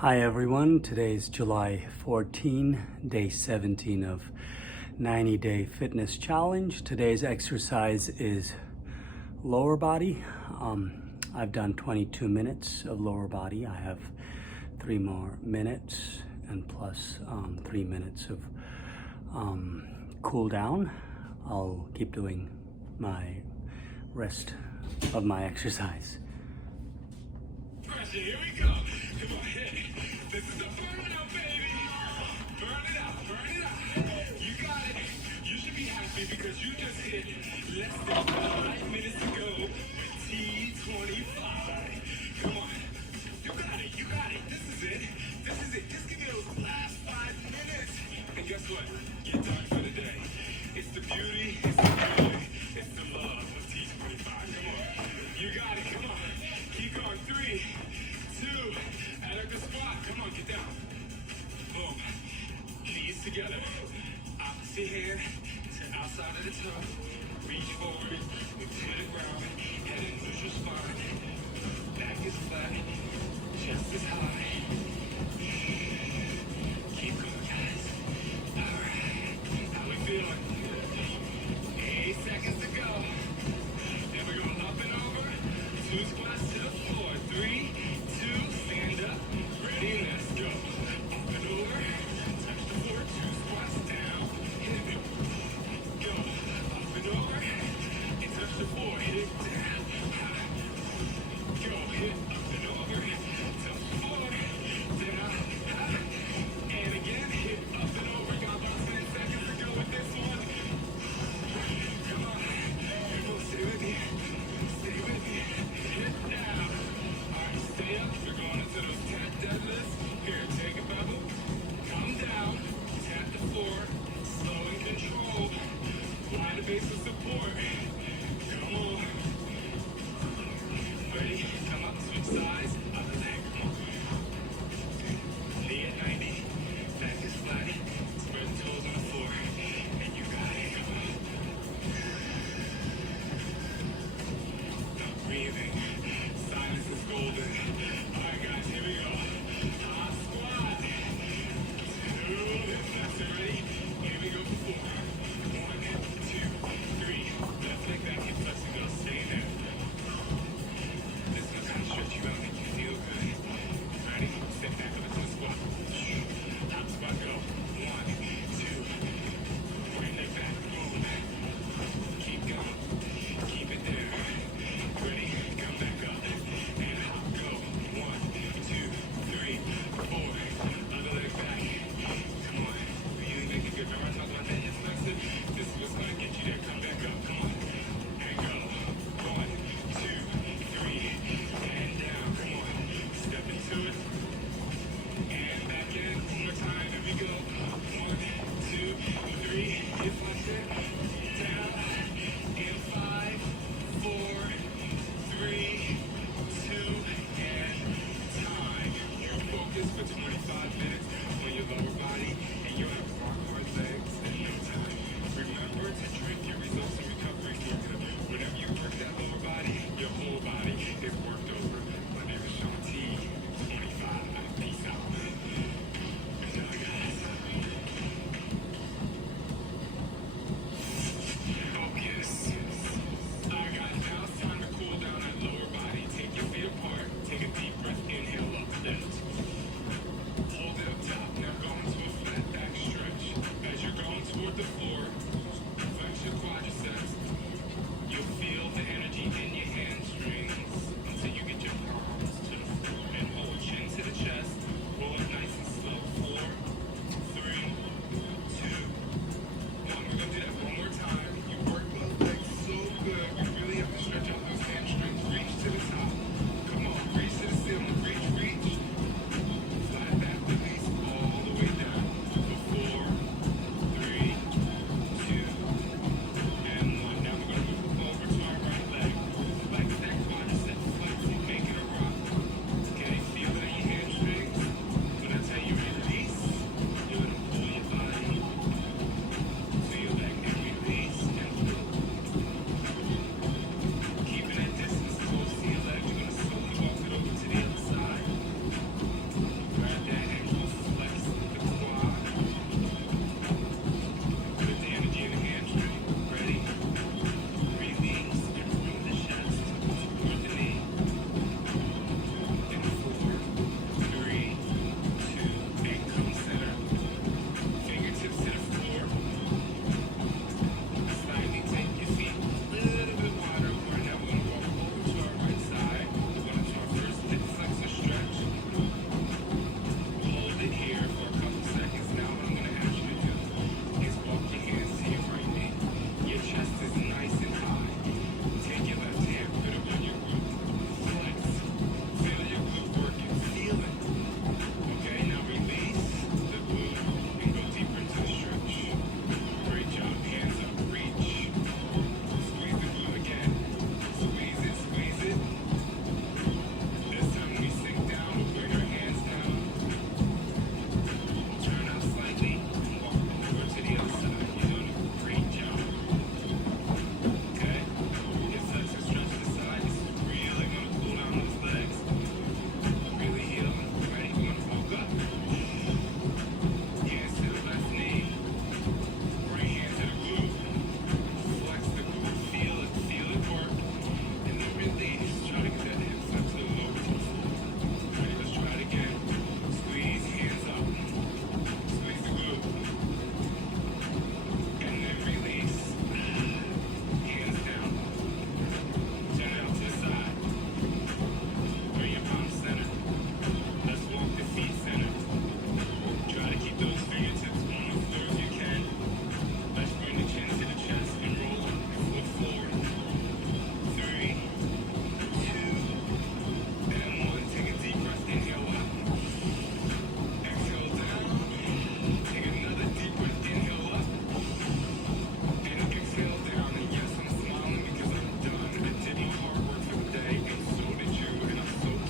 Hi everyone, today's July 14, day 17 of 90-day fitness challenge. Today's exercise is lower body. I've done 22 minutes of lower body. I have 3 more minutes and plus 3 minutes of cool down. I'll keep doing my rest of my exercise. Here we go. Come on, hey. This is the burn it out, baby. Burn it out, burn it out. You got it. You should be happy because you just hit less than 5 minutes to go with T25. Come on. You got it, you got it. This is it. This is it. Just give me those last 5 minutes. And guess what? You're done for the day. It's the beauty, it's the joy, it's the love of T25. Come on. You got it. Come on. Keep going. 3, 2, add up the squat. Come on, get down. Boom. Knees together. Opposite hand to outside of the toe. Reach forward. Look to the ground. Head in neutral spine. Back is flat. Chest is high. Keep going, guys. All right. How we feeling? 8 seconds to go. Then we're going up and over. 2 squats to the floor. 3, 2, stand up. Ready, let's go. Up and over. Touch the floor. 2 squats down. Hit it. Go. Up and over. And touch the floor. Hit it down. Go. Hit up and over. Touch the floor. Down. And again. Hit up and over. Got about 10 seconds to go with this one. Come on. People, stay with me. Stay with me. Hit down. Alright, stay up. We're going into those cat deadlifts. Here, take a pebble. Come down. Tap the floor. Slow and control. Find a base of support. Come on. Ready? Come up. Switch sides. Other leg. Come on. Knee at 90. Back is flat. Spread the toes on the floor. And you got it. Come on. Now breathing. Silence is golden. Alright guys, here we go. Hot squat. 2 hip flexor. Ready? Here we go for 4. 1, 2, 3. Left leg back, hip flexor. Go. Stay there. This is gonna stretch you out, make you feel good. Ready? Step back up into a squat. Hop squat, go. 1, 2. Right leg back. Boom. Keep going. Keep it there. Ready? Come back up. And hop, go. 1, 2, 3, 4. Other leg back. Come on. Really making good. Remember I talked about that hip flexor? This is what's gonna get you there. Come back up. Come on. And go. 1, 2, 3. And down. Come on. Step into it. And back in. One more time. Here we go. 1, 2, 3. Hip flexor. Down. And 5, 4, 3, 2, and time. You focus for 25 minutes on your lower body, and you'll have rock hard legs in no time. Remember to drink your results and recovery formula. Whenever you work that lower body, your whole body is worked over. My name is Sean T. 25. Peace out. Good job, guys. Focus. Alright guys, now it's time to cool down that lower body. Take your feet apart. Take a deep breath. Inhale up, lift. Hold it up top. Now go into a flat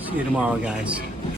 See you tomorrow, guys.